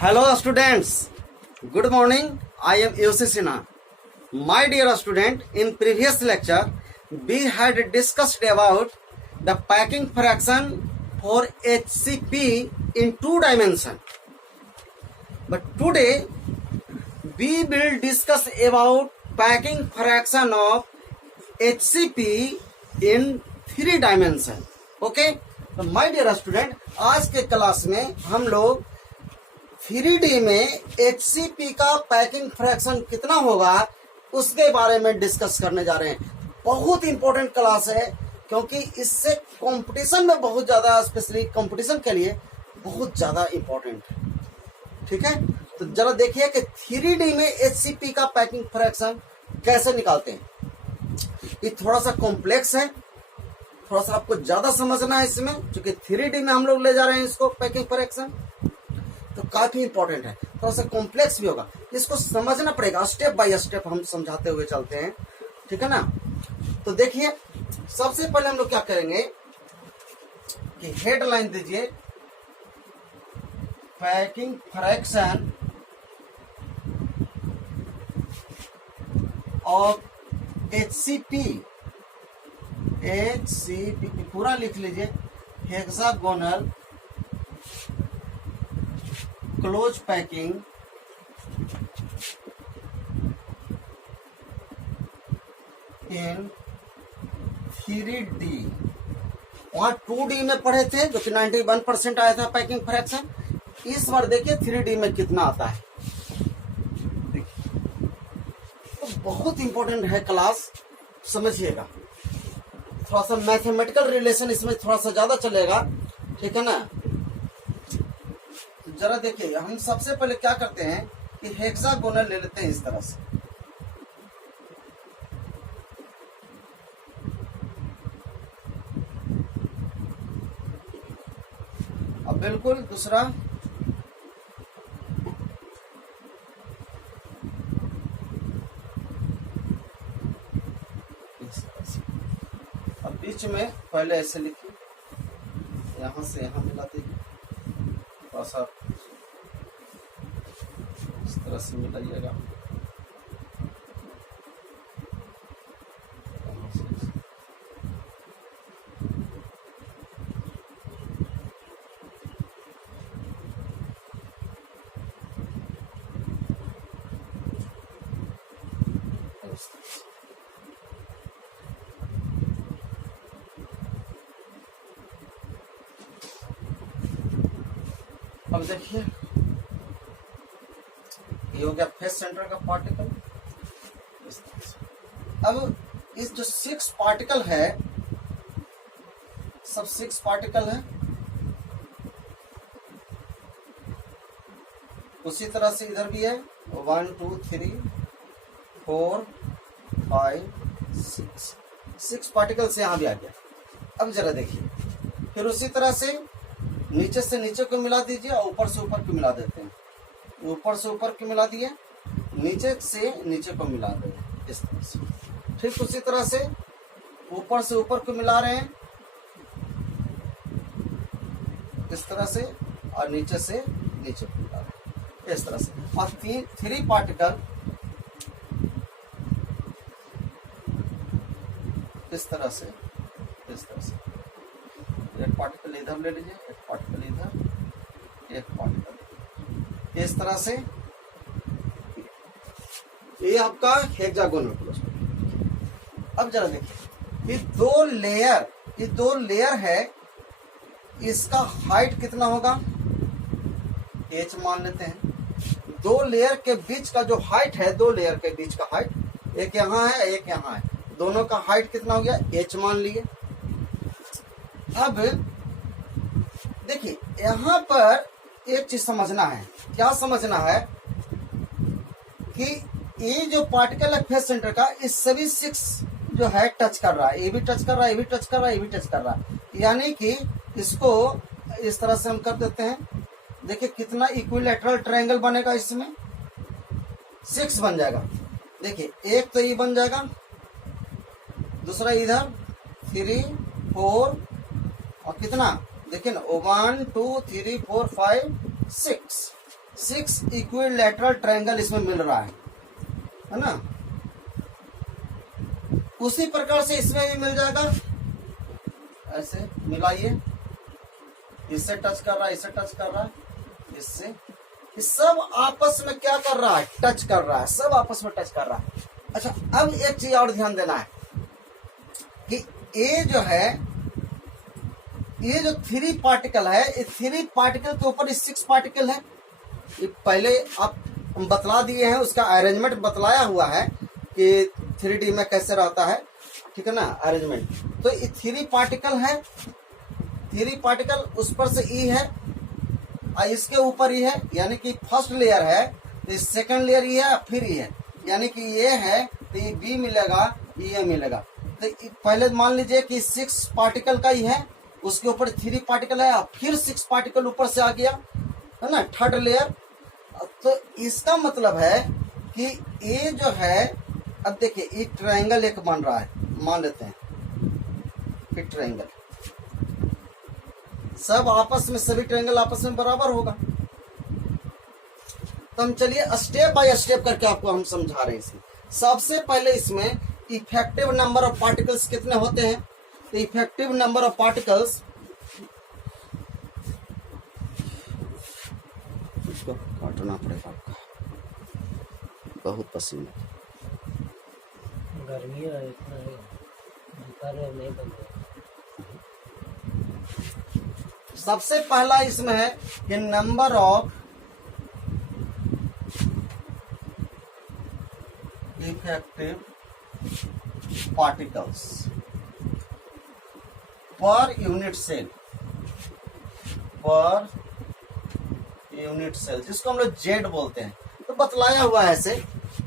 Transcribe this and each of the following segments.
Hello students, good morning. I am UC Sinha. My dear student, in previous lecture we had discussed about the packing fraction for HCP in 2 dimension. But today we will discuss about packing fraction of HCP in 3 dimension. Okay? तो my dear student, आज के class में हम लोग 3D में HCP का packing fraction कितना होगा उसके बारे में डिस्कस करने जा रहे हैं। बहुत इंपॉर्टेंट क्लास है क्योंकि इससे कंपटीशन में बहुत ज्यादा, स्पेशली कंपटीशन के लिए बहुत ज्यादा इंपॉर्टेंट है। ठीक है, तो जरा देखिए कि 3D में HCP का पैकिंग फ्रैक्शन कैसे निकालते हैं। ये थोड़ा सा कॉम्प्लेक्स है, थोड़ा सा आपको ज्यादा समझना है इसमें, क्योंकि 3D में हम लोग ले जा रहे हैं इसको पैकिंग फ्रैक्शन, तो काफी इंपॉर्टेंट है। थोड़ा सा कॉम्प्लेक्स भी होगा, इसको समझना पड़ेगा। स्टेप बाय स्टेप हम समझाते हुए चलते हैं, ठीक है ना। तो देखिए, सबसे पहले हम लोग क्या करेंगे कि हेडलाइन दीजिए पैकिंग फ्रैक्शन ऑफ HCP पूरा लिख लीजिए, hexagonal close packing in 3D। वहां 2D में पढ़े थे जो कि 91% आया था पैकिंग फ्रैक्शन। इस बार देखिए 3D में कितना आता है। तो बहुत इंपॉर्टेंट है क्लास, समझिएगा। थोड़ा सा मैथमेटिकल रिलेशन इसमें थोड़ा सा ज्यादा चलेगा, ठीक है ना। जरा देखिए, हम सबसे पहले क्या करते हैं कि हेक्सागोनल ले लेते हैं इस तरह से। अब बिल्कुल दूसरा इस तरह से। अब बीच में पहले ऐसे लिखिए, यहां से यहां मिलाते हैं, थोड़ा सा इस तरह से मिलाइएगा। अब देखिए, ये हो गया फेस सेंटर का पार्टिकल। अब इस जो 6 पार्टिकल है, सब 6 पार्टिकल है। उसी तरह से इधर भी है, 1 2 3 4 5 6 पार्टिकल से यहां भी आ गया। अब जरा देखिए, फिर उसी तरह से नीचे से नीचे को मिला दीजिए और ऊपर से ऊपर को मिला देते हैं। ऊपर से ऊपर को मिला दिए, नीचे से नीचे को मिला दें इस तरह से। ठीक उसी तरह से ऊपर से ऊपर को मिला रहे हैं इस तरह से, और नीचे से नीचे को मिला रहे हैं इस तरह से। और 3 पार्टिकल इस तरह से, इस तरह से। एक पार्टिकल इधर ले लीजिए, एक पार्टिकल इधर, एक पार्टिकल इस तरह से। ये आपका हेक्सागोनल क्लोज। अब जरा देखिए, ये 2 लेयर है, इसका हाइट कितना होगा, h मान लेते हैं। 2 लेयर के बीच का जो हाइट है, 2 लेयर के बीच का हाइट, एक यहाँ है एक यहाँ है, दोनों का हाइट कितना हो गया, h मान लिए। अब देखिए, यहां पर एक चीज समझना है। क्या समझना है कि ये जो पार्टिकल है फेस सेंटर का, इस सभी 6 जो है टच कर रहा है, ये भी टच कर रहा है, ये भी टच कर रहा है, ये भी टच कर रहा है। यानी कि इसको इस तरह से हम कर देते हैं। देखिए कितना इक्विलैटरल ट्रायंगल बनेगा, इसमें 6 बन जाएगा। देखिए, एक तो ये बन जाएगा, दूसरा इधर 3 4 और कितना देखिए ना, 1 2 3 4 5 6 6 इक्विलैटरल ट्रायंगल इसमें मिल रहा है ना। उसी प्रकार से इसमें भी मिल जाएगा, ऐसे मिलाइए, इससे टच कर रहा है, इससे टच कर रहा है, इससे, ये सब आपस में क्या कर रहा है, टच कर रहा है, सब आपस में टच कर रहा है। अच्छा, अब एक चीज और ध्यान देना है कि ये जो है, ये जो 3 पार्टिकल है, ये 3 पार्टिकल के ऊपर 6 पार्टिकल है। ये पहले आप बतला दिए हैं, उसका अरेंजमेंट बतलाया हुआ है कि 3D में कैसे रहता है, ठीक है ना, अरेंजमेंट। तो ये 3 पार्टिकल है, 3 पार्टिकल, उस पर से ई है और इसके ऊपर ई है, यानी कि फर्स्ट लेयर है, तो सेकंड लेयर ई है, फिर ई है, यानी कि ये है तो ये बी मिलेगा, ये मिलेगा। तो पहले मान लीजिए कि 6 पार्टिकल का ही है, उसके ऊपर 3 पार्टिकल है, फिर 6 पार्टिकल ऊपर से आ गया, है ना, थर्ड लेयर। तो इसका मतलब है कि ये जो है, अब देखिए ये ट्रायंगल एक बन रहा है, मान लेते हैं कि ट्रायंगल, सब आपस में, सभी ट्रायंगल आपस में बराबर होगा। तो हम चलिए स्टेप बाय स्टेप करके आपको हम समझा रहे हैं इसमें। सबसे पहले इसमें इफेक्टिव नंबर ऑफ पार्टिकल्स कितने होते हैं, तो इफेक्टिव नंबर ऑफ पार्टिकल्स, इसको काटना पड़ेगा आपका, बहुत पसीना, गर्मी है इतना है, नहीं बन रहा। सबसे पहला इसमें है कि number of effective particles per unit cell, per unit cell, जिसको हम लोग जेड बोलते हैं। तो बतलाया हुआ है,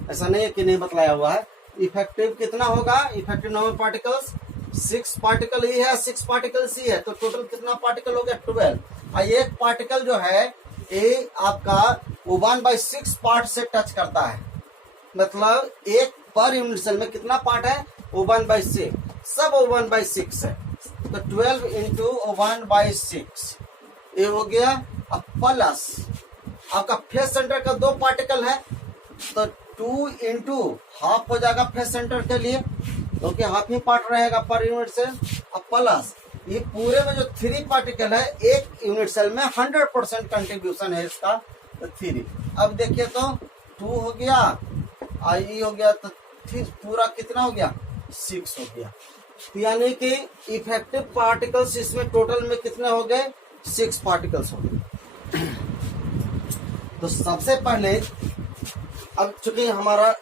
ऐसा नहीं है कि नहीं बतलाया हुआ है। इफेक्टिव कितना होगा, इफेक्टिव नंबर पार्टिकल्स 6 पार्टिकल ही है, 6 पार्टिकल सी है, तो टोटल कितना पार्टिकल हो गया, 12। और एक पार्टिकल जो है ये आपका 1/6 पार्ट से टच करता है, मतलब एक पर यूनिट सेल में कितना पार्ट है, 1/6, सब 1/6 है, तो 12 इंटू 1/6 ये हो गया। अब प्लस आपका फेस सेंटर का 2 पार्टिकल है, तो 2 इंटू हाफ हो जाएगा फेस सेंटर के लिए, क्योंकि हाफ ही पार्ट रहेगा पर यूनिट सेल। अब प्लस ये पूरे में जो 3 पार्टिकल है, एक यूनिट सेल में 100% कंट्रीब्यूशन है इसका, तो 3। अब देखिए तो 2 हो गया, आई हो गया, तो फिर पूरा कितना हो गया, 6 हो गया। तो यानी कि इफेक्टिव पार्टिकल्स इसमें टोटल में कितने हो गए, 6 पार्टिकल्स हो गए। तो सबसे पहले, अब चूंकि हमारा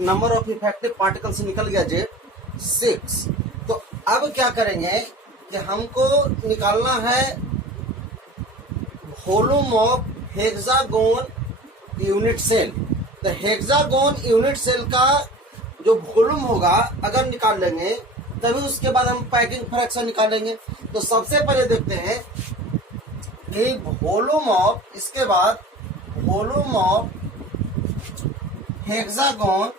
नंबर ऑफ इफेक्टिव पार्टिकल्स निकल गया जे 6, तो अब क्या करेंगे कि हमको निकालना है volume of hexagon unit cell. तो हेक्सागोन यूनिट सेल का जो वॉल्यूम होगा अगर निकाल लेंगे, तभी उसके बाद हम पैकिंग फ्रैक्शन निकालेंगे। तो सबसे पहले देखते हैं कि वॉल्यूम ऑफ, इसके बाद volume of hexagon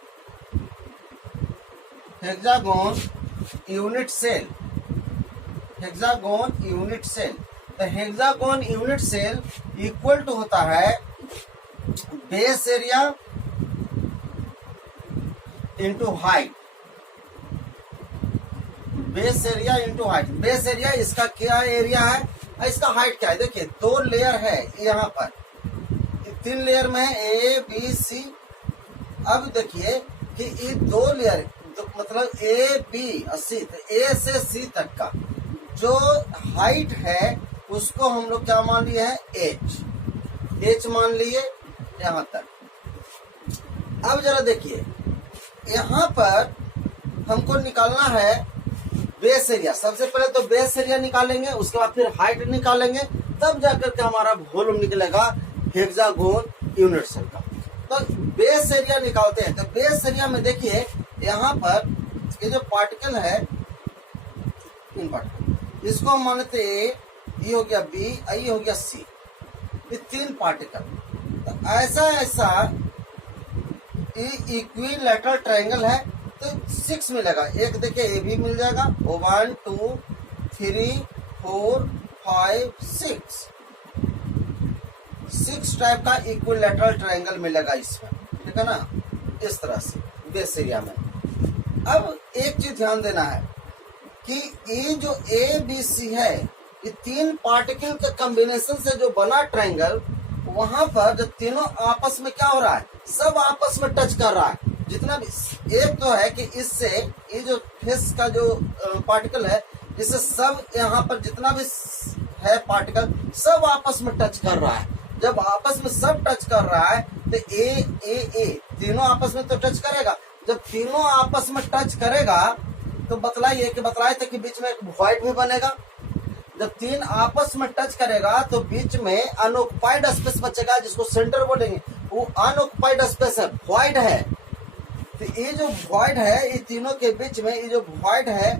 unit cell, hexagon unit cell. तो hexagon unit cell equal to होता है base area into height, base area into height. Base area इसका क्या एरिया है, इसका हाइट क्या है, देखिए 2 लेयर है यहाँ पर, 3 लेयर में है, ए बी सी। अब देखिए कि ये 2 लेयर, तो मतलब ए बी और सी, तो ए से सी तक का जो हाइट है उसको हम लोग क्या मान लिए है, एच मान लिए यहाँ तक। अब जरा देखिए यहाँ पर हमको निकालना है बेस एरिया। सबसे पहले तो बेस एरिया निकालेंगे, उसके बाद फिर हाइट निकालेंगे, तब जाकर के हमारा वॉल्यूम निकलेगा हेक्सागोन यूनिट सेल का। तो बेस एरिया निकालते हैं। तो बेस एरिया में देखिए यहाँ पर ये जो पार्टिकल है, इन पार्टिकल, इसको हम मानते ये हो गया बी, ये हो गया सी, ये 3 पार्टिकल। तो ऐसा इक्विलैटरल ट्रायंगल है, तो 6 मिलेगा। एक देखिए ए भी मिल जाएगा, 1 2 3 4 5 6 6 टाइप का इक्विलैटरल ट्रायंगल मिलेगा इसमें, ठीक है ना, इस तरह से बेस एरिया में। अब एक चीज ध्यान देना है कि ये जो ए बी सी है, ये 3 पार्टिकल के कॉम्बिनेशन से जो बना ट्रायंगल, वहां पर जो तीनों आपस में क्या हो रहा है, सब आपस में टच कर रहा है। जितना भी एक तो है कि इससे ये जो फेस का जो पार्टिकल है, इससे सब यहाँ पर जितना भी है पार्टिकल सब आपस में टच कर रहा है। जब आपस में सब टच कर रहा है तो ए तीनों आपस में तो टच करेगा। जब तीनों आपस में टच करेगा तो बतलाए थे कि बीच में एक वॉइड भी बनेगा। जब 3 आपस में टच करेगा तो बीच में अनऑक्युपाइड स्पेस बचेगा, जिसको सेंटर बोलेंगे। वो अनऑक्युपाइड स्पेस है, वॉइड है। तो ये जो वॉइड है, ये तीनों के बीच में ये जो वॉइड है,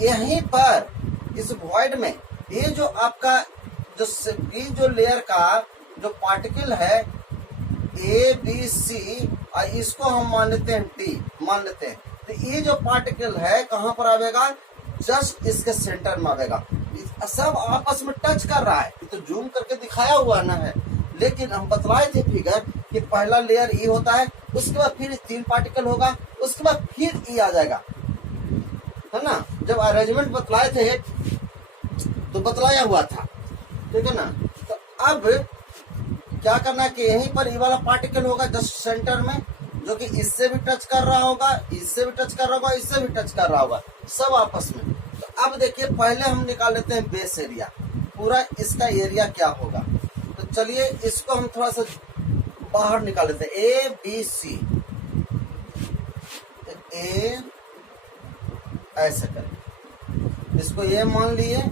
यहीं पर इस वॉइड में ये जो आपका जो लेयर का जो पार्टिकल है ए बी सी, इसको हम मान लेते हैं डी मान लेते हैं। तो ये जो पार्टिकल है कहाँ पर आवेगा, जस्ट इसके सेंटर में आवेगा। सब आपस में टच कर रहा है, तो जूम करके दिखाया हुआ ना है, लेकिन हम बतलाए थे फिगर कि पहला लेयर ई होता है, उसके बाद फिर 3 पार्टिकल होगा, उसके बाद फिर ई आ जाएगा, है ना। जब अरेंजमेंट बतलाए थे तो बतलाया हुआ था, ठीक है ना। तो अब क्या करना है कि यहीं पर ई वाला पार्टिकल होगा जस्ट सेंटर में, जो कि इससे भी टच कर रहा होगा, इससे भी टच कर रहा होगा, इससे भी टच कर रहा होगा, सब आपस में। तो अब देखिए पहले हम निकाल लेते हैं बेस एरिया, पूरा इसका एरिया क्या होगा। तो चलिए इसको हम थोड़ा सा बाहर निकाल लेते हैं। ए बी सी, ए ऐसे करें, इसको ए मान लिए,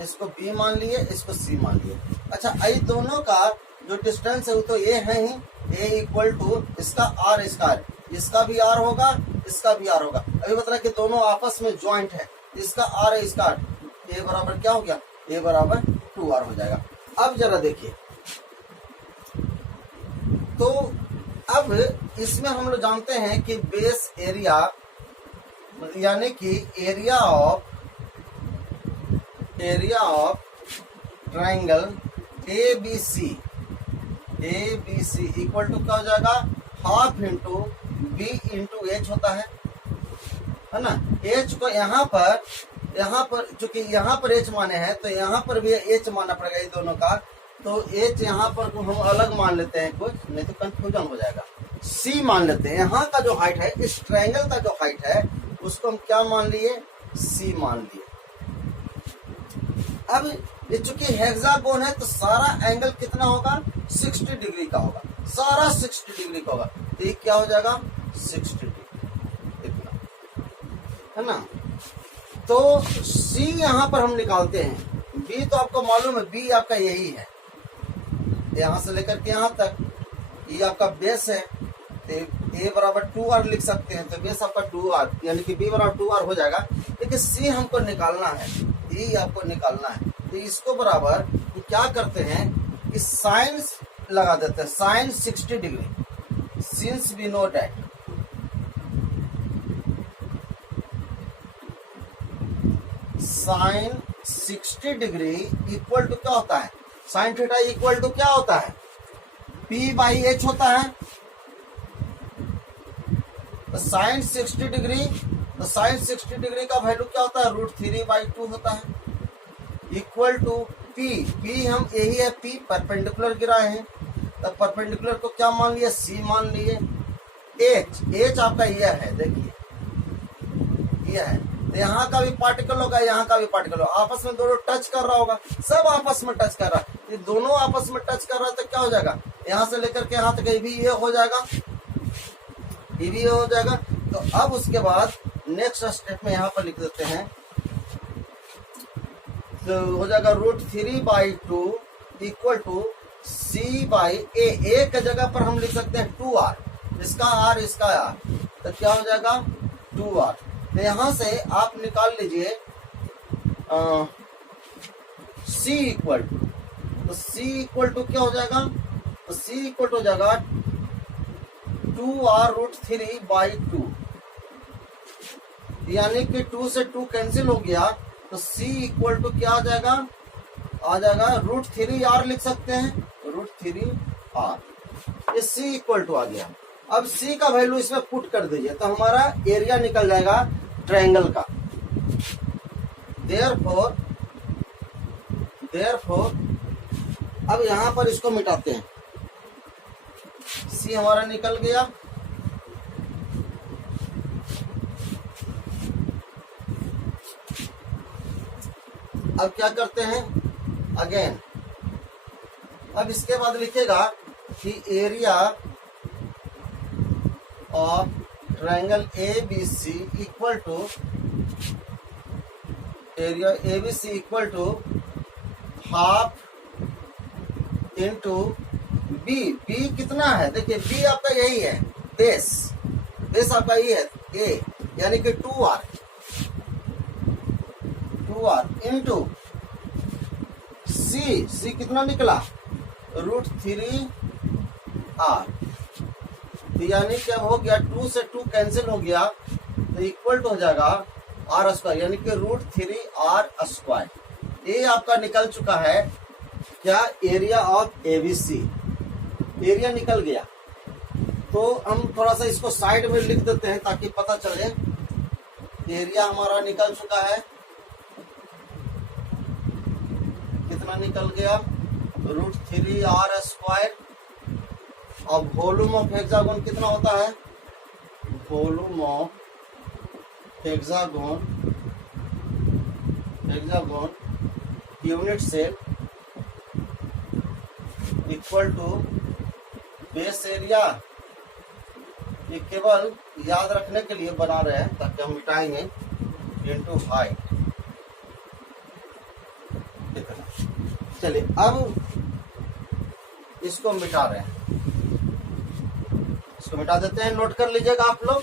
इसको बी मान लिए, इसको सी मान लिए। अच्छा, ये दोनों का जो डिस्टेंस है वो तो ए है ही, ए इक्वल टू इसका आर, इसका भी आर होगा, इसका भी आर होगा। अभी बता कि दोनों आपस में ज्वाइंट है, इसका आर है, इसका आर, ए बराबर क्या हो गया, ए बराबर 2r हो जाएगा। अब जरा देखिए, तो अब इसमें हम लोग जानते हैं कि बेस एरिया यानी कि area of triangle A B C equal to क्या हो जाएगा, half into B into H होता है ना। एच को यहाँ पर चूंकि यहाँ पर एच माने हैं तो यहाँ पर भी एच मानना पड़ेगा ये दोनों का। तो एच यहाँ पर को हम अलग मान लेते हैं कुछ, नहीं तो कंफ्यूजन हो जाएगा। सी मान लेते हैं, यहाँ का जो हाइट है, इस ट्रायंगल का जो हाइट है उसको हम क्या मान लिए, सी मान लिए। अब ये चूंकि हेक्सागोन है तो सारा एंगल कितना होगा, 60 डिग्री का होगा, सारा 60 डिग्री का होगा। तो ये क्या हो जाएगा, 60 डिग्री, इतना, है ना। तो सी यहाँ पर हम निकालते हैं, बी तो आपको मालूम है, बी आपका यही है, यहाँ से लेकर के यहाँ तक, ये आपका बेस है। तो ए बराबर 2r लिख सकते हैं, तो बेस आपका 2r यानी कि बी बराबर 2r हो जाएगा। लेकिन सी हमको निकालना है, ये आपको निकालना है। तो इसको बराबर क्या करते हैं कि साइन लगा देते हैं, sine 60 degree, since we know that sine 60 degree equal to क्या होता है, साइन थीटा इक्वल टू क्या होता है, P बाई एच होता है। तो साइन 60 डिग्री, तो साइन 60 डिग्री का वैल्यू क्या होता है, √3/2 होता है, इक्वल टू P हम यही है, P परपेंडिकुलर गिराए हैं, तब परपेंडिकुलर को क्या मान लिया, C मान लिए। H आपका यह है, देखिए यह है। तो यहाँ का भी पार्टिकल होगा, यहाँ का भी पार्टिकल होगा, आपस में दोनों टच कर रहा होगा, सब आपस में टच कर रहा है। ये दोनों आपस में टच कर रहा है तो क्या हो जाएगा, यहाँ से लेकर के यहाँ तक ये भी ये हो जाएगा, ये भी ये हो जाएगा। तो अब उसके बाद नेक्स्ट स्टेप में यहाँ पर लिख देते हैं, तो हो जाएगा √3/2 इक्वल टू C बाई ए के जगह पर हम लिख सकते हैं 2r, इसका r इसका r, तो क्या हो जाएगा 2r। तो यहां से आप निकाल लीजिए C इक्वल टू, तो C इक्वल टू क्या हो जाएगा, तो C इक्वल टू हो जाएगा 2r√3/2, यानी कि 2 से 2 कैंसिल हो गया, तो C इक्वल टू क्या आ जाएगा, √3r लिख सकते हैं, 3r, ये c इक्वल टू आ गया। अब c का वैल्यू इसमें पुट कर दीजिए तो हमारा एरिया निकल जाएगा ट्रायंगल का। देयरफॉर अब यहां पर इसको मिटाते हैं, c हमारा निकल गया। अब क्या करते हैं अगेन, अब इसके बाद लिखेगा कि area of triangle ABC equal to area ABC equal to half into B. B कितना है देखिए, बी आपका यही है बेस आपका ये है ए, यानी कि 2r इंटू सी कितना निकला √3r, यानी कि अब हो गया 2 से 2 कैंसिल हो गया तो इक्वल टू हो जाएगा r², यानी कि √3r²। ये आपका निकल चुका है क्या, एरिया ऑफ ABC। एरिया निकल गया तो हम थोड़ा सा इसको साइड में लिख देते हैं ताकि पता चले। एरिया हमारा निकल चुका है, कितना निकल गया √3r²। अब वॉल्यूम ऑफ हेक्सागोन कितना होता है, volume of hexagon unit cell equal to base area. ये केवल याद रखने के लिए बना रहे हैं ताकि हम मिटाएंगे, इनटू हाइट। चलिए अब इसको मिटा रहे हैं, इसको मिटा देते हैं, नोट कर लीजिएगा आप लोग।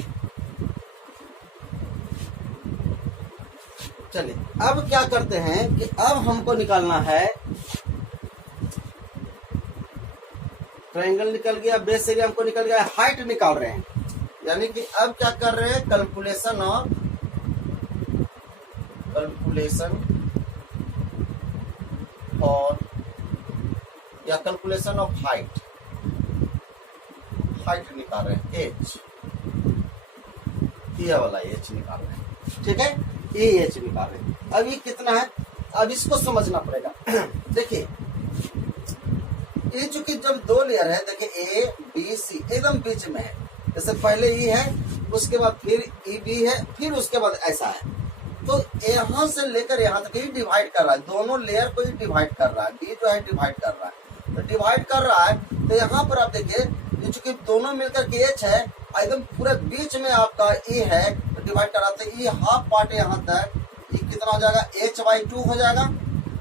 चलिए अब क्या करते हैं कि अब हमको निकालना है, ट्रायंगल निकल गया, बेस एरिया हमको निकल गया, हाइट निकाल रहे हैं। यानी कि अब क्या कर रहे हैं, कैलकुलेशन और या कैलकुलेशन ऑफ हाइट निकाल रहे हैं, एच, ये वाला एच निकाल रहे हैं, ठीक है, ये एच निकाल रहे हैं। अब ये कितना है, अब इसको समझना पड़ेगा। देखिए ये चूंकि जब 2 लेयर है, देखिए ए बी सी एकदम बीच में है, जैसे पहले ई है, उसके बाद फिर ई बी है, फिर उसके बाद ऐसा है, तो यहां से लेकर यहां तक ही डिवाइड कर रहा है, दोनों लेयर को ही डिवाइड कर रहा है। बी जो है डिवाइड कर रहा है, तो डिवाइड कर रहा है तो यहाँ पर आप देखिए ये चूंकि दोनों मिलकर के एच है, एकदम पूरे बीच में आपका ई है, तो डिवाइड कराते ई हाफ पार्ट यहाँ तक, ये कितना हो जाएगा h/2 हो जाएगा,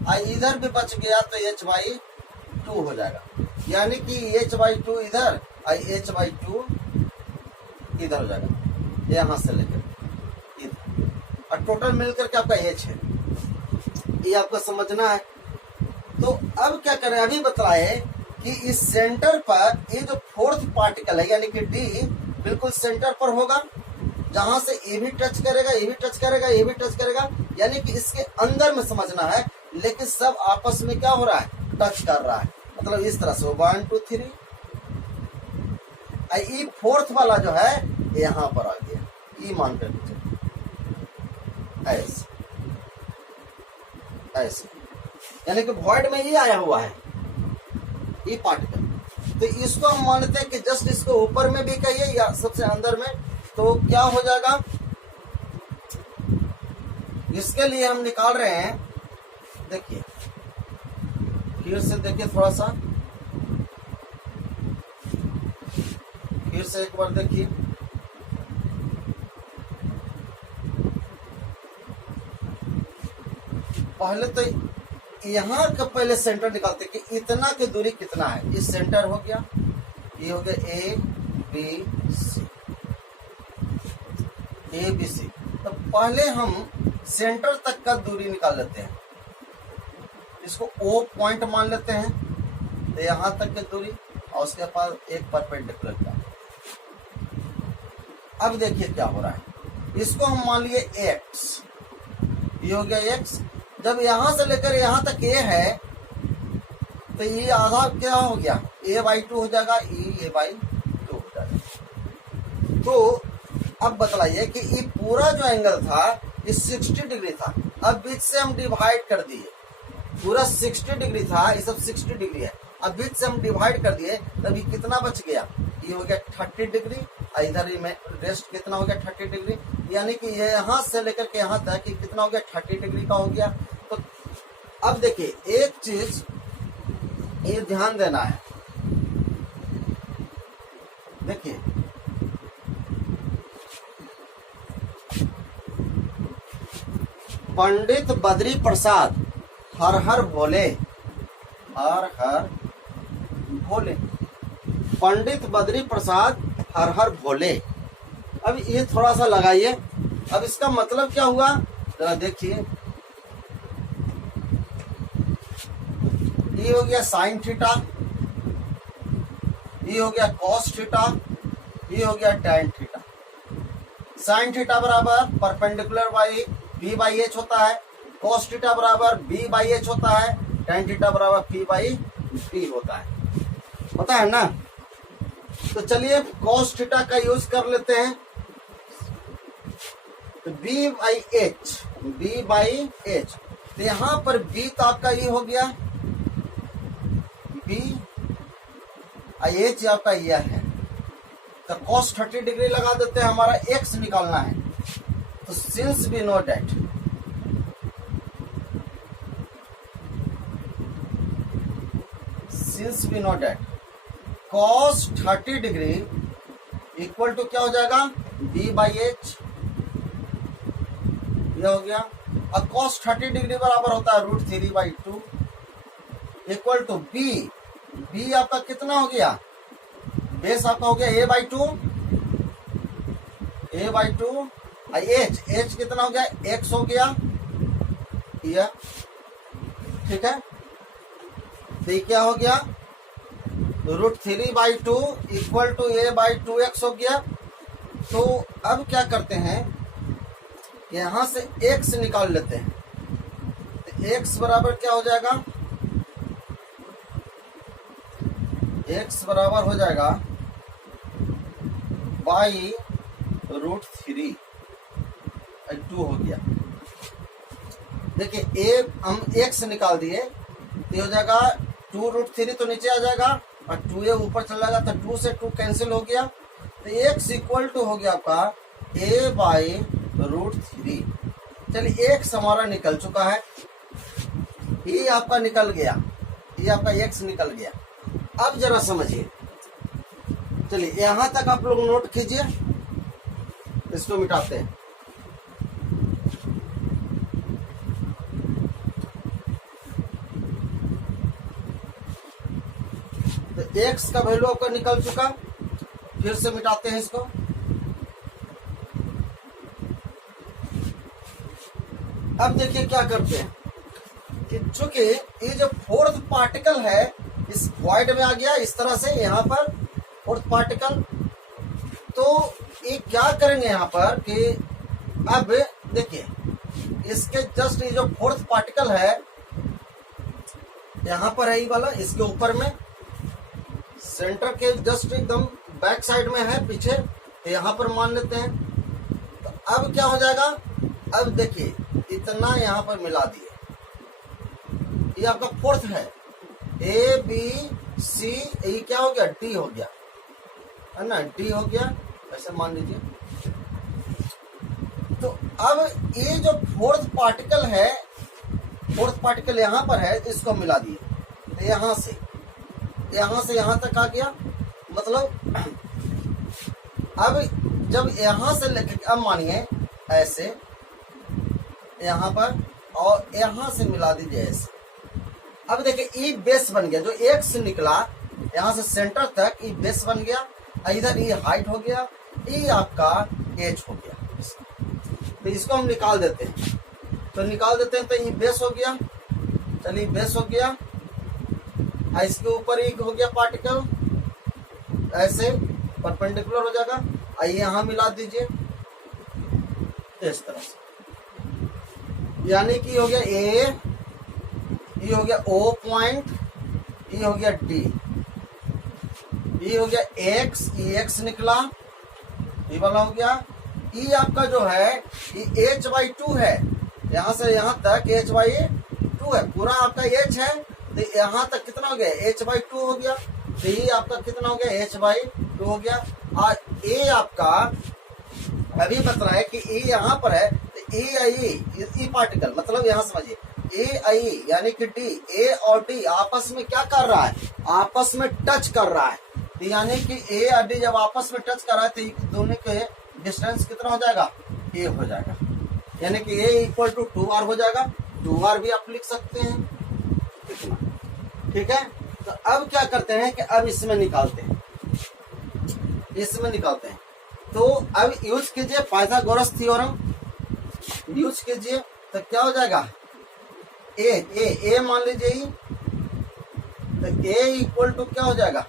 और इधर भी बच गया तो h/2 हो जाएगा, यानी कि h/2 इधर और h/2 इधर हो जाएगा, यहाँ से लेकर इधर, और टोटल मिलकर के आपका h है, ये आपको समझना है। तो अब क्या करें, अभी बताए कि इस सेंटर पर ये जो 4th पार्टिकल है यानी कि डी बिल्कुल सेंटर पर होगा, जहां से ये भी टच करेगा, ये भी टच करेगा, ये भी टच करेगा, यानी कि इसके अंदर में समझना है, लेकिन सब आपस में क्या हो रहा है, टच कर रहा है, मतलब इस तरह से 1 2 3। ये 4th वाला जो है यहां पर आ गया, ये मान कर लीजिए ऐसे ऐसे, यानी कि वॉइड में ये आया हुआ है ये पार्टिकल, तो इसको हम मानते हैं कि जस्ट इसको ऊपर में भी कहिए या सबसे अंदर में, तो क्या हो जाएगा, इसके लिए हम निकाल रहे हैं। देखिए फिर से देखिए, थोड़ा सा फिर से एक बार देखिए, पहले तो यहाँ का पहले सेंटर निकालते कि इतना की दूरी कितना है, इस सेंटर हो गया, ये हो गया ए बी सी, तो पहले हम सेंटर तक का दूरी निकाल लेते हैं, इसको ओ पॉइंट मान लेते हैं, तो यहाँ तक की दूरी, और उसके बाद एक परपेंडिकुलर का। अब देखिए क्या हो रहा है, इसको हम मान लिए एक्स, ये हो गया एक्स, जब यहां से लेकर यहां तक ये है तो ये आधा क्या हो गया, a/2 हो जाएगा, a/2 हो जाएगा। तो अब बतलाइए कि ये पूरा जो एंगल था ये 60 डिग्री था, अब बीच से हम डिवाइड कर दिए, पूरा 60 डिग्री था, ये सब 60 डिग्री है, अब बीच से हम डिवाइड कर दिए, तब ये कितना बच गया, ये हो गया 30 डिग्री, और इधर ही में रेस्ट कितना हो गया 30 डिग्री, यानी कि ये यहाँ से लेकर के यहाँ तक कि कितना हो गया 30 डिग्री का हो गया। तो अब देखिए एक चीज ये ध्यान देना है, देखिए पंडित बद्री प्रसाद हर हर भोले, हर हर भोले, पंडित बद्री प्रसाद हर हर भोले। अब ये थोड़ा सा लगाइए, अब इसका मतलब क्या हुआ जरा देखिए, ये हो गया साइन थीटा, ये हो गया कॉस थीटा, ये हो गया टैन थीटा। साइन थीटा बराबर perpendicular by B by H होता है, कॉस थीटा बराबर बी बाई एच होता है, टैन थीटा बराबर पी बाई बी होता है ना। तो चलिए कॉस थीटा का यूज कर लेते हैं, तो B by H, B by H, तो यहां पर बी तो आपका ये हो गया बी, एच आपका यह है, तो cos 30 डिग्री लगा देते हैं, हमारा x निकालना है। तो since we know that cos 30 degree equal to क्या हो जाएगा b बाई एच, यह हो गया। अब cos 30 डिग्री बराबर होता है √3/2 इक्वल टू b आपका कितना हो गया, बेस आपका हो गया a/2, h कितना हो गया x हो गया, यह ठीक है। तो ये क्या हो गया √3/2 इक्वल टू a/2x हो गया। तो अब क्या करते हैं, यहां से x निकाल लेते हैं, तो x बराबर क्या हो जाएगा, x बराबर हो जाएगा बाई √3/2 हो गया। देखिए हम x निकाल दिए, तो हो जाएगा 2√3 तो नीचे आ जाएगा और 2a ऊपर चला जाएगा, तो 2 से 2 कैंसिल हो गया, तो x इक्वल टू हो गया आपका a/√3। चलिए x हमारा निकल चुका है, ये आपका निकल गया, ये आपका x निकल गया। अब जरा समझिए, चलिए यहां तक आप लोग नोट कीजिए, इसको मिटाते हैं। तो x का वैल्यू आपका निकल चुका, फिर से मिटाते हैं इसको। अब देखिए क्या करते हैं कि चूंकि ये जो फोर्थ पार्टिकल है इस वॉइड में आ गया, इस तरह से यहाँ पर फोर्थ पार्टिकल, तो ये क्या करेंगे यहाँ पर कि अब देखिए इसके जस्ट ये जो फोर्थ पार्टिकल है यहाँ पर है, ये वाला इसके ऊपर में सेंटर के जस्ट एकदम बैक साइड में है पीछे, तो यहाँ पर मान लेते हैं। तो अब क्या हो जाएगा, अब देखिए इतना यहाँ पर मिला दिए, ये आपका फोर्थ है, ए बी सी, ये क्या हो गया डी हो गया, है ना, डी हो गया, ऐसे मान लीजिए। तो अब ये जो फोर्थ पार्टिकल है, फोर्थ पार्टिकल यहाँ पर है, इसको मिला दिए, तो यहाँ से यहाँ तक आ गया। मतलब अब जब यहाँ से लेकर, अब मानिए ऐसे यहाँ पर और यहाँ से मिला दीजिए ऐसे। अब देखिए ये बेस बन गया, जो एक्स निकला यहाँ से सेंटर तक, ये बेस बन गया, इधर ये हाइट हो गया, ये आपका एच हो गया। तो इसको हम निकाल देते हैं, तो ये बेस हो गया। चलिए बेस हो गया, इसके ऊपर एक हो गया पार्टिकल, ऐसे परपेंडिकुलर हो जाएगा, आइए यहाँ मिला दीजिए इस तरह से, यानी कि हो गया ए, ये हो गया ओ पॉइंट, ई हो गया डी, ई हो गया एक्स, ई एक्स निकला, ई वाला हो गया। ई आपका जो है ये एच बाई टू है, यहाँ से यहाँ तक एच बाई टू है, पूरा आपका एच है, तो यहाँ तक कितना हो गया एच बाई टू हो गया। तो ये आपका कितना हो गया एच बाई टू हो गया। और ए आपका अभी बता रहा है कि ए यहाँ पर है, तो ए आई ई पार्टिकल मतलब यहाँ समझिए ए आई यानी कि डी, ए और डी आपस में क्या कर रहा है, आपस में टच कर रहा है। तो यानी कि ए और डी जब आपस में टच कर रहा है तो दोनों के डिस्टेंस कितना हो जाएगा, ए हो जाएगा, यानी कि ए इक्वल टू 2r हो जाएगा। 2r भी आप लिख सकते हैं कितना, ठीक है। तो अब क्या करते हैं कि अब इसमें निकालते हैं, इसमें निकालते हैं। तो अब यूज कीजिए पाइथागोरस थ्योरम, यूज कीजिए तो क्या हो जाएगा ए मान लीजिए, तो ए इक्वल टू क्या हो जाएगा,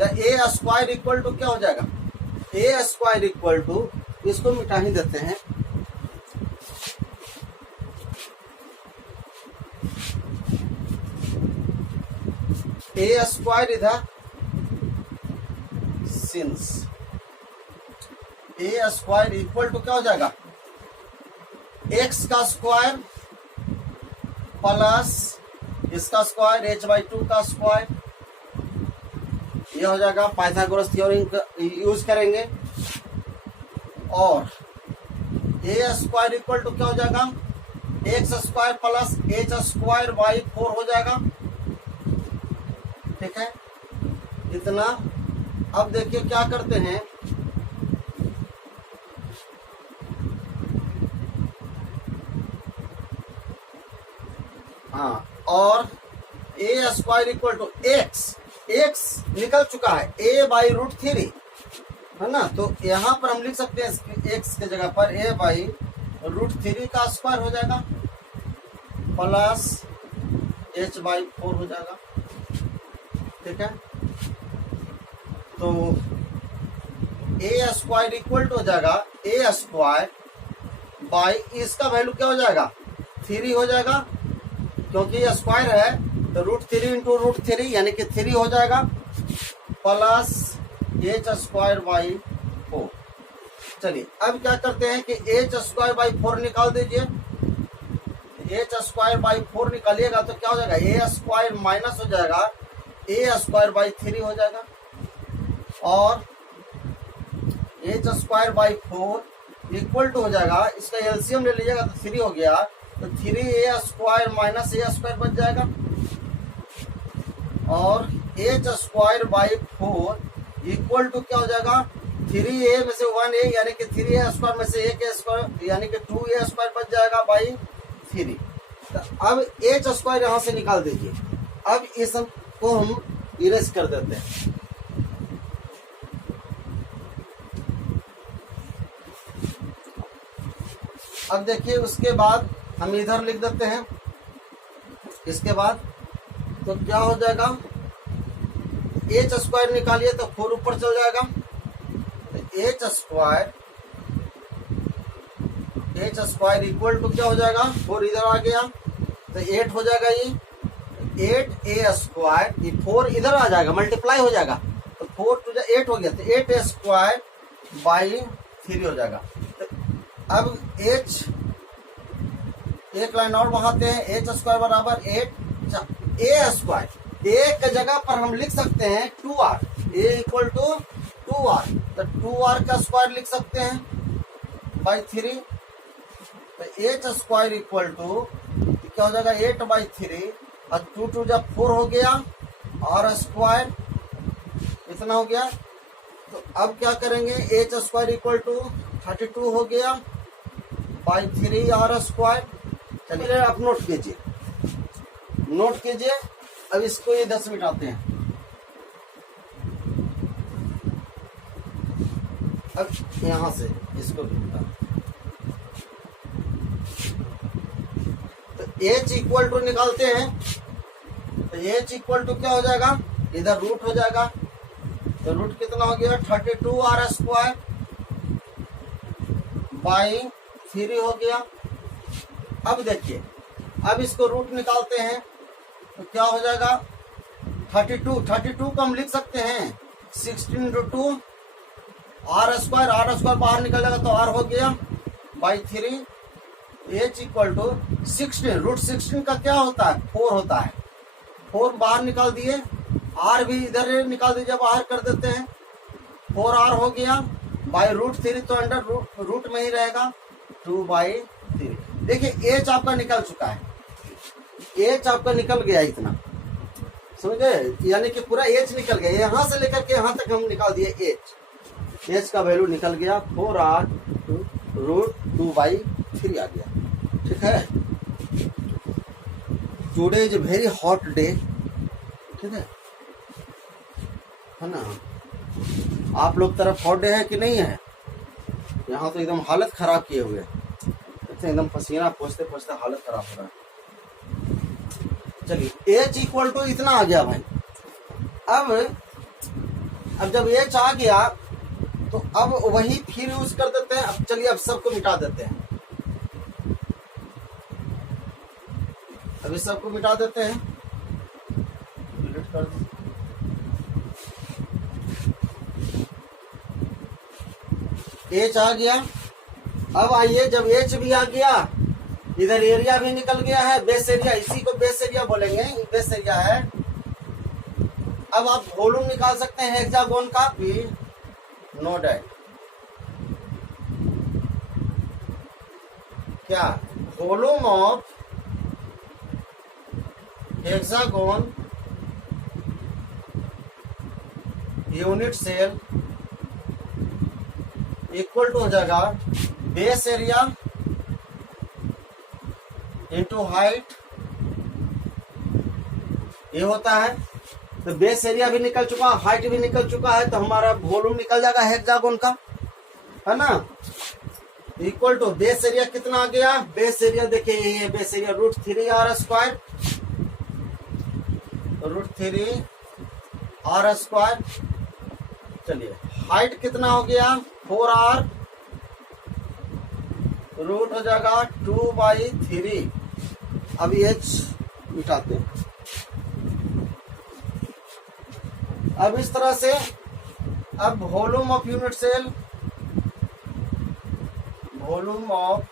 या ए स्क्वायर इक्वल टू क्या हो जाएगा, ए स्क्वायर इक्वल टू, इसको मिटा ही देते हैं, ए स्क्वायर इधर since A square equal to क्या हो जाएगा, एक्स का स्क्वायर प्लस इसका स्क्वायर एच बाई टू का स्क्वायर, ये हो जाएगा। पाइथागोरस थ्योरम यूज करेंगे। और ए स्क्वायर इक्वल टू क्या हो जाएगा, x square plus H square by 4 हो जाएगा, ठीक है इतना। अब देखिए क्या करते हैं, हाँ, और A square equal to X, X निकल चुका है ए बाई रूट 3 है ना, तो यहाँ पर हम लिख सकते हैं एक्स के जगह पर ए बाई रूट 3 का स्क्वायर हो जाएगा प्लस एच बाई 4 हो जाएगा, ठीक है। तो ए स्क्वायर इक्वल टू हो जाएगा ए स्क्वायर बाई, इसका वैल्यू क्या हो जाएगा 3 हो जाएगा, क्योंकि ये स्क्वायर है तो रूट 3 इंटू रूट 3 यानी कि 3 हो जाएगा प्लस एच स्क्वायर बाई 4। चलिए अब क्या करते हैं कि एच स्क्वायर बाई 4 निकाल दीजिए, एच स्क्वायर बाई 4 निकालिएगा तो क्या हो जाएगा ए स्क्वायर माइनस हो जाएगा ए स्क्वायर बाई 3 हो जाएगा, और H square by 4 equal to हो जाएगा, इसका एलसीएम ले लीजिएगा तो 3 हो गया, तो 3a स्क्वायर माइनस ए स्क्वायर बच जाएगा, और H square by 4 equal to क्या हो जाएगा 3a में से 1a यानी कि 3a स्क्वायर में से 1a स्क्वायर यानी कि 2a स्क्वायर बच जाएगा बाई 3। तो अब एच स्क्वायर यहाँ से निकाल दीजिए। अब इस को हम इरेज कर देते हैं, अब देखिए उसके बाद हम इधर लिख देते हैं, इसके बाद तो क्या हो जाएगा एच स्क्वायर निकालिए तो 4 ऊपर चल जाएगा, तो एच स्क्वायर इक्वल टू क्या हो जाएगा 4 इधर आ गया तो 8 हो जाएगा, ये 8a स्क्वायर, ये 4 इधर आ जाएगा मल्टीप्लाई हो जाएगा, तो 4 टू 8 हो गया, तो 8a स्क्वायर बाई 3 हो जाएगा। तो अब h एक लाइन और बढ़ाते हैं, एच स्क्वायर बराबर 8 ए स्क्वायर, एक जगह पर हम लिख सकते हैं 2r, A equal to 2r, तो 2r का स्क्वायर लिख सकते हैं बाई 3, तो एच स्क्वायर इक्वल टू क्या हो जाएगा 8 बाई 3, और 2 जब 4 हो गया, आर स्क्वायर इतना हो गया। तो अब क्या करेंगे एच स्क्वायर इक्वल टू 32 हो गया बाई 3 आर स्क्वायर। चलिए आप नोट कीजिए, नोट कीजिए। अब इसको ये 10 मिटाते हैं। अब यहां से इसको मिटा, तो h इक्वल टू निकालते हैं, तो h इक्वल टू क्या हो जाएगा, इधर रूट हो जाएगा, तो रूट कितना हो गया 32 आर स्क्वायर बाई 3 हो गया। अब देखिए, अब इसको रूट निकालते हैं तो क्या हो जाएगा 32 को हम लिख सकते हैं 16 इंटू 2 आर स्क्वायर बाहर निकल जाएगा तो आर हो गया by 3 H equal to 16 root 16 का क्या होता है 4 होता है 4 बाहर निकाल दिए आर भी इधर निकाल दीजिए बाहर कर देते हैं 4 आर हो गया बाई रूट 3 तो अंडर रूट में ही रहेगा 2/3। देखिए एच आपका निकल चुका है एच आपका निकल गया इतना समझे यानी कि पूरा एच निकल गया यहां से लेकर के यहां तक हम निकाल दिए एच का वैल्यू निकल गया 4r रूट 2/3 आ गया। ठीक है today is very hot day ठीक है ना आप लोग तरफ हॉट डे है कि नहीं है यहाँ तो एकदम हालत खराब किए हुए एकदम पसीना पोंछते पोंछते हालत खराब हो रहा है। चलिए एच इक्वल टू इतना आ गया भाई अब जब एच आ गया तो अब वही फिर यूज कर देते हैं। अब चलिए अब सबको मिटा देते हैं अभी सबको मिटा देते हैं डिलीट कर दो। एच आ गया अब आइए जब एच भी आ गया इधर एरिया भी निकल गया है बेस एरिया इसी को बेस एरिया बोलेंगे बेस एरिया है। अब आप वॉल्यूम निकाल सकते हैं हेक्सागोन का भी नो डैट क्या volume of hexagon unit cell equal to हो जाएगा बेस एरिया इंटू हाइट ये होता है। तो बेस एरिया भी निकल चुका हाइट भी निकल चुका है तो हमारा वॉल्यूम निकल जाएगा हेक्सागोन का है ना इक्वल टू बेस एरिया कितना आ गया बेस एरिया देखिए यही है base area root 3r square चलिए हाइट कितना हो गया 4r रूट हो जाएगा 2/3। अब एच मिटाते हैं अब इस तरह से अब volume of unit cell volume of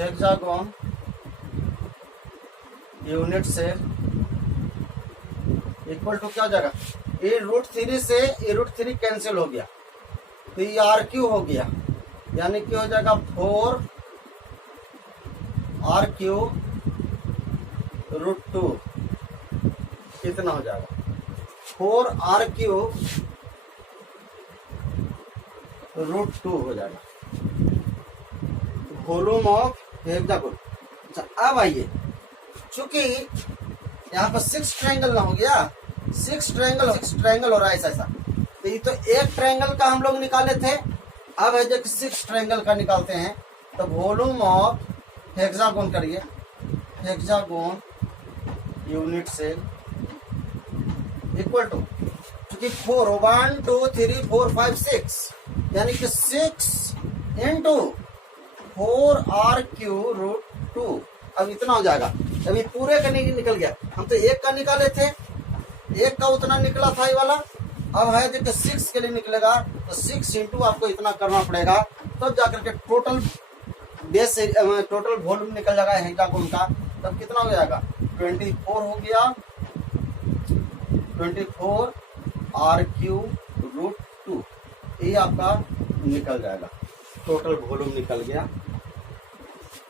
hexagon unit cell equal to क्या हो जाएगा ये रूट 3 से ये रूट 3 कैंसिल हो गया तो ये आर क्यू हो गया यानी कि हो जाएगा 4r³ रूट 2 कितना हो जाएगा 4r³ रूट 2 हो जाएगा वॉल्यूम ऑफ हेक्सागोन। अच्छा अब आइए चूंकि यहाँ पर 6 ट्रायंगल ना हो गया 6 ट्रायंगल हो रहा है ऐसा तो ये तो एक ट्रायंगल का हम लोग निकाले थे अब है जब 6 ट्रायंगल का निकालते हैं तो वॉल्यूम ऑफ हेक्सागोन करिए hexagon unit cell equal to क्योंकि 4 1 2 3 4 5 6 यानी कि 6 इंटू 4r³ रूट 2 अब इतना हो जाएगा अभी पूरे का नहीं निकल गया हम तो एक का निकाले थे एक का उतना निकला था ये वाला अब है देखिए 6 के लिए निकलेगा तो 6 इंटू आपको इतना करना पड़ेगा तब जाकर के टोटल बेस टोटल वॉल्यूम निकल जाएगा हेक्सागोन का तब कितना हो जाएगा 24 हो गया 24r³ रूट 2 ये आपका निकल जाएगा टोटल वॉल्यूम निकल गया।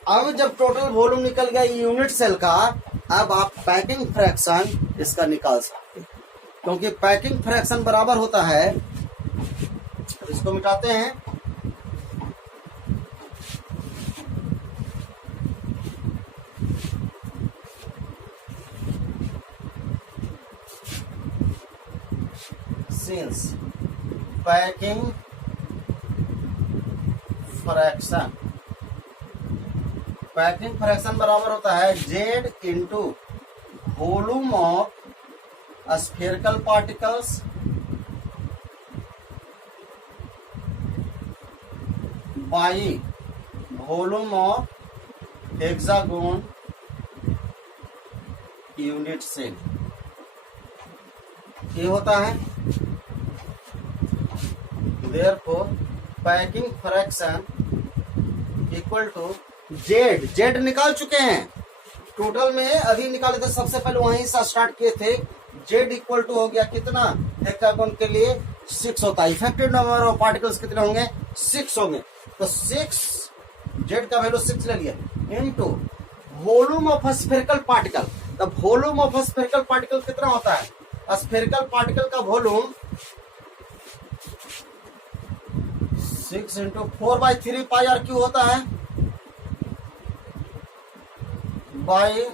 अब जब टोटल वॉल्यूम निकल गया यूनिट सेल का अब आप पैकिंग फ्रैक्शन इसका निकाल सकते हैं क्योंकि पैकिंग फ्रैक्शन बराबर होता है तो इसको मिटाते हैं सिंस पैकिंग फ्रैक्शन बराबर होता है z into volume of spherical particles by volume of hexagon unit cell. ये होता है therefore packing fraction equal to Z. Z निकाल चुके हैं टोटल में, अभी निकाले थे सबसे पहले वहीं से स्टार्ट किए थे। जेड इक्वल टू हो गया कितना, हेक्सागोन के लिए 6 होता है। इफेक्टिव नंबर ऑफ पार्टिकल्स कितने होंगे, 6 होंगे। तो 6 जेड का वैल्यू 6 ले लिया into volume of spherical particle. The volume of spherical particle कितना होता है, स्फेरिकल पार्टिकल का volume 6 into 4/3 pi R cube होता है बाई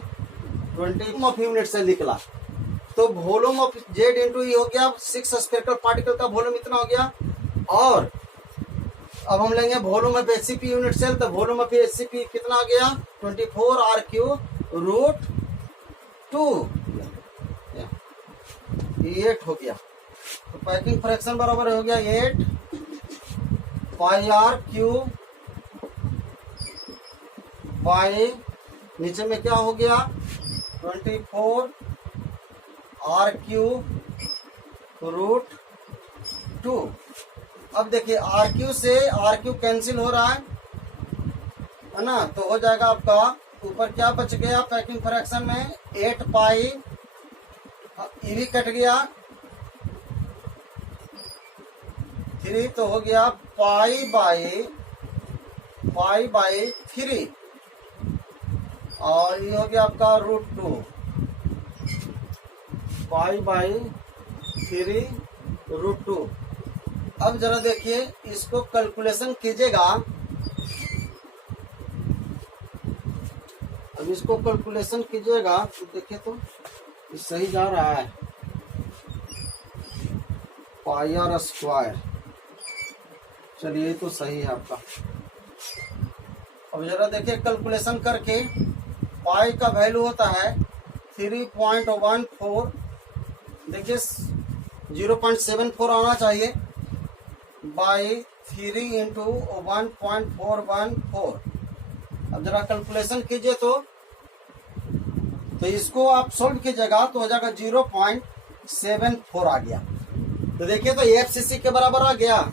20 ऑफ यूनिट से निकला। तो वॉल्यूम ऑफ जेड इंटू ये हो गया 6 स्फेरिकल पार्टिकल का वॉल्यूम इतना हो गया। और अब हम लेंगे volume of HCP unit cell. तो वॉल्यूम ऑफ एचसीपी कितना आ गया 24 आर क्यू रूट 2, 8 हो गया। तो पैकिंग फ्रैक्शन बराबर हो गया 8 पाई आर क्यू बाई, नीचे में क्या हो गया 24 आर क्यू रूट 2। अब देखिए आर क्यू से आर क्यू कैंसिल हो रहा है ना, तो हो जाएगा आपका ऊपर क्या बच गया पैकिंग फ्रैक्शन में 8 पाई, ये भी कट गया 3, तो हो गया पाई बाई 3, और ये हो गया आपका रूट 2 पाई बाई 3 रूट 2। अब जरा देखिए इसको कैलकुलेशन कीजिएगा। अब इसको कैलकुलेशन कीजिएगा तो देखिए तो ये सही जा रहा है पाई आर स्क्वायर। चलिए तो सही है आपका। अब जरा देखिए कैलकुलेशन करके पाई का वैल्यू होता है 3.14, देखिए 0.74 आना चाहिए बाई 3 इंटू 1.414। अब जरा कैलकुलेशन कीजिए तो इसको आप सोल्व कीजिएगा तो हो जाएगा 0.74 आ गया। तो देखिए तो एफसीसी के बराबर आ गया।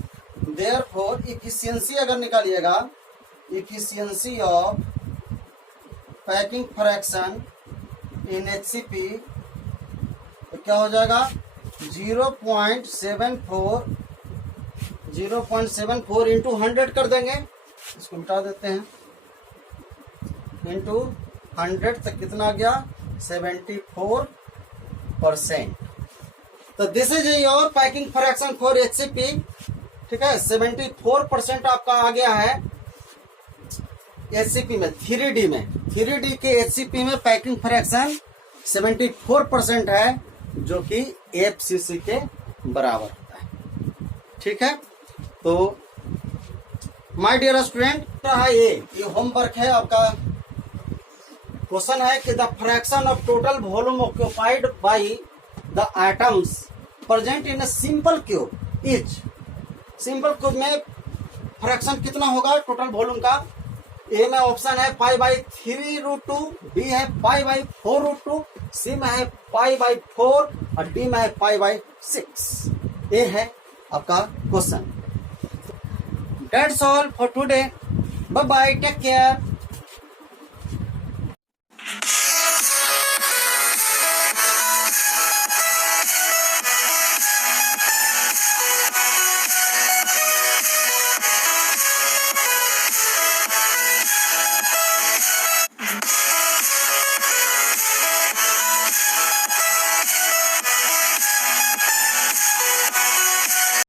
देयरफॉर इफिशियंसी अगर निकालिएगा, efficiency of packing fraction in HCP, तो क्या हो जाएगा 0.74 इंटू 100 कर देंगे, इसको मिटा देते हैं, इंटू 100 तक कितना आ गया 74%। तो this is your packing fraction for HCP. ठीक है, 74% आपका आ गया है एचसीपी में। 3D में, 3D के एचसीपी में पैकिंग फ्रैक्शन 74% है, जो कि एफसीसी के बराबर होता है। ठीक है, तो माय डियर स्टूडेंट, ये होमवर्क है आपका। क्वेश्चन है कि the fraction of total volume occupied by the atoms present in a simple cube is. Simple cube में फ्रैक्शन कितना होगा टोटल वॉल्यूम का। ए में ऑप्शन है π/3 रूट 2, बी है π/4 रूट 2, सी में है π/4 और डी में है π/6। ये है आपका question. That's all for today. Bye bye. Take care.